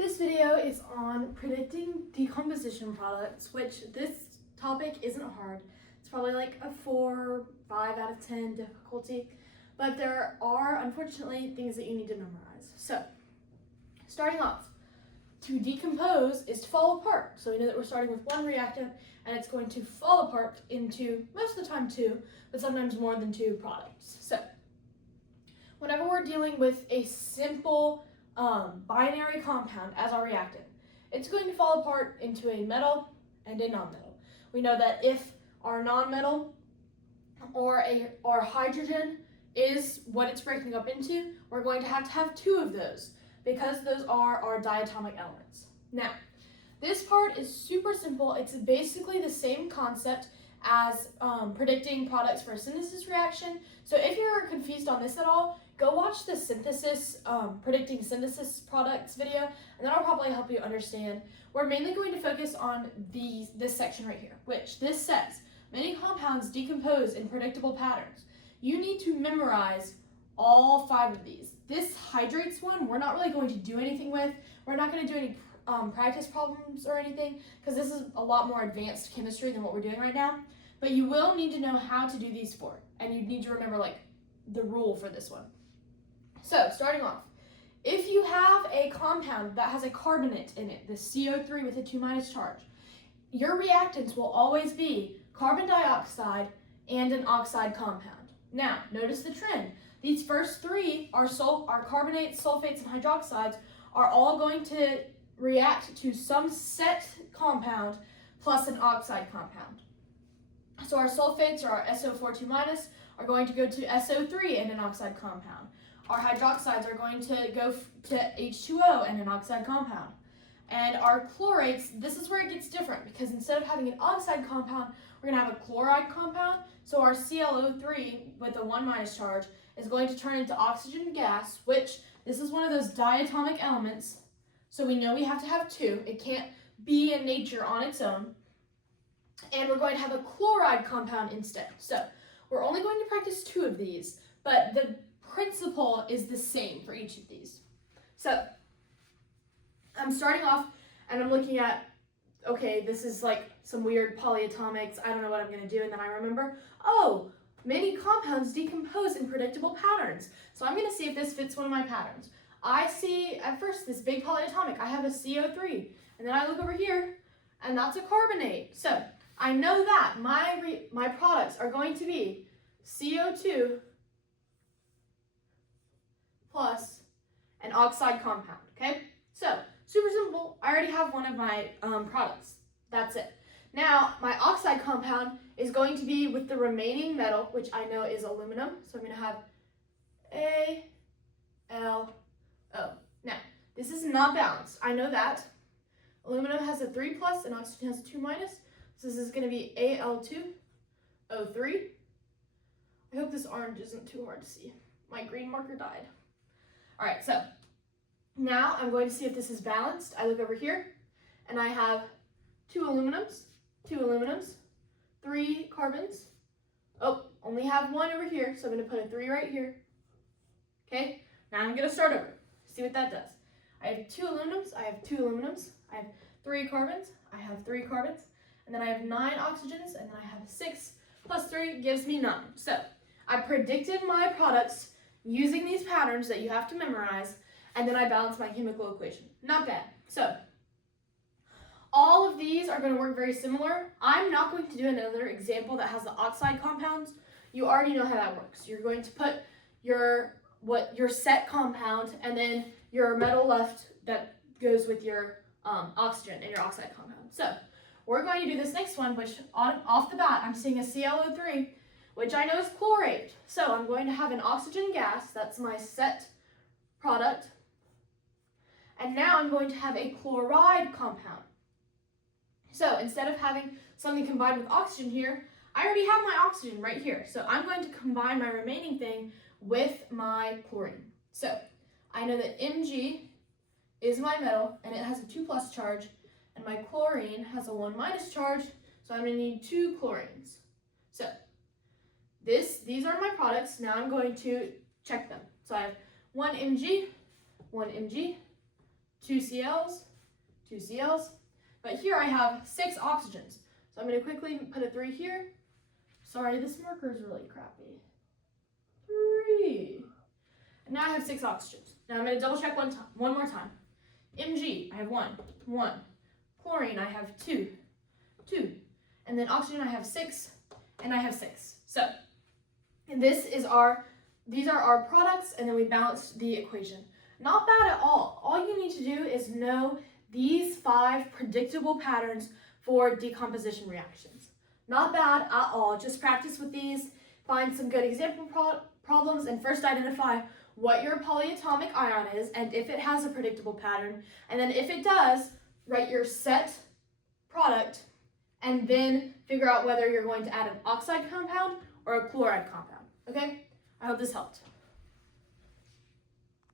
This video is on predicting decomposition products, which this topic isn't hard. It's probably like a 4, 5 out of 10 difficulty, but there are unfortunately things that you need to memorize. So, starting off, to decompose is to fall apart. So we know that we're starting with one reactant and it's going to fall apart into, most of the time 2, but sometimes more than 2 products. So, whenever we're dealing with a simple binary compound as our reactant, it's going to fall apart into a metal and a nonmetal. We know that if our nonmetal or our hydrogen is what it's breaking up into, we're going to have 2 of those because those are our diatomic elements. Now, this part is super simple. It's basically the same concept as predicting products for a synthesis reaction. So if you're confused on this at all, go watch the predicting synthesis products video, and that'll probably help you understand. We're mainly going to focus on this section right here, which this says, many compounds decompose in predictable patterns. You need to memorize all 5 of these. This hydrates one, we're not really going to do anything with. We're not going to do any practice problems or anything, because this is a lot more advanced chemistry than what we're doing right now. But you will need to know how to do these 4, and you need to remember like the rule for this one. So, starting off, if you have a compound that has a carbonate in it, the CO3 with a 2- charge, your reactants will always be carbon dioxide and an oxide compound. Now, notice the trend. These first 3 are carbonates, sulfates, and hydroxides are all going to react to some set compound plus an oxide compound. So our sulfates, or our SO4 2- are going to go to SO3 and an oxide compound. Our hydroxides are going to go to H2O and an oxide compound. And our chlorates, this is where it gets different, because instead of having an oxide compound, we're going to have a chloride compound. So our ClO3 with a 1- charge is going to turn into oxygen gas, which this is one of those diatomic elements. So we know we have to have 2. It can't be in nature on its own. And we're going to have a chloride compound instead. So we're only going to practice 2 of these, but the principle is the same for each of these. So I'm starting off and I'm looking at, okay, this is like some weird polyatomics. I don't know what I'm going to do. And then I remember, oh, many compounds decompose in predictable patterns. So I'm going to see if this fits one of my patterns. I see at first this big polyatomic. I have a CO3. And then I look over here and that's a carbonate. So I know that my products are going to be CO2 plus an oxide compound, okay? So, super simple. I already have one of my products. That's it. Now, my oxide compound is going to be with the remaining metal, which I know is aluminum. So I'm going to have AlO. Now, this is not balanced. I know that. Aluminum has a 3+ and oxygen has a 2-. So this is going to be Al2O3. I hope this orange isn't too hard to see. My green marker died. All right, so now I'm going to see if this is balanced. I look over here, and I have 2 aluminums, 3 carbons. Oh, only have 1 over here, so I'm going to put a 3 right here. Okay, now I'm going to start over. See what that does. I have 2 aluminums, I have 2 aluminums, I have 3 carbons, I have 3 carbons, and then I have 9 oxygens, and then I have 6 plus 3 gives me 9. So I predicted my products using these patterns that you have to memorize, and then I balance my chemical equation. Not bad. So all of these are going to work very similar. I'm not going to do another example that has the oxide compounds. You already know how that works. You're going to put your set compound and then your metal left that goes with your oxygen and your oxide compound. So we're going to do this next one, which off the bat, I'm seeing a ClO3, which I know is chlorate. So I'm going to have an oxygen gas, that's my set product. And now I'm going to have a chloride compound. So instead of having something combined with oxygen here, I already have my oxygen right here. So I'm going to combine my remaining thing with my chlorine. So I know that Mg is my metal and it has a 2+ charge, and my chlorine has a 1- charge, so I'm going to need 2 chlorines. So these are my products. Now I'm going to check them. So I have 1 Mg, 1 Mg, 2 Cl's, 2 Cl's. But here I have 6 oxygens. So I'm going to quickly put a 3 here. Sorry, this marker is really crappy. 3. And now I have 6 oxygens. Now I'm going to double check one more time. Mg, I have 1. Chlorine, I have 2. And then oxygen, I have 6. And I have 6. So, and these are our products, and then we balanced the equation. Not bad at all. All you need to do is know these 5 predictable patterns for decomposition reactions. Not bad at all. Just practice with these, find some good example problems, and first identify what your polyatomic ion is and if it has a predictable pattern. And then if it does, write your set product and then figure out whether you're going to add an oxide compound or a chloride compound. Okay? I hope this helped.